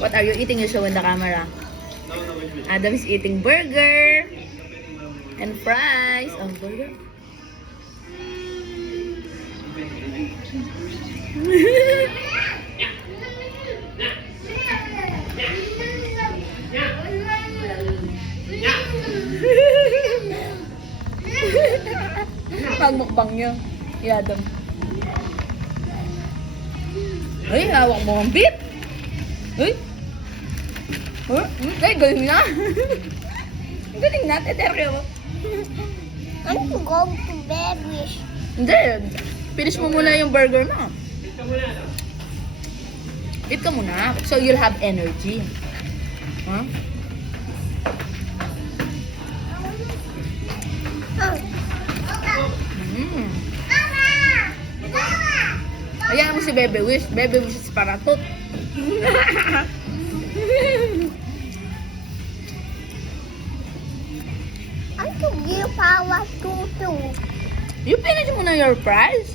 What are you eating? You show in the camera. Adam is eating burger and fries. Oh, burger. Pagmukbang niya. Yadam. Ay, hawak mo ang beef. Ay. Ay, galing na. Galing na, Teteryo. I'm going to bed. Hindi. Finish mo muna yung burger mo. Eat ka muna. So you'll have energy. Huh? Ayan mo si Bebe Wish. Bebe Wish is para tot. I'm to give power to. You finish muna your fries.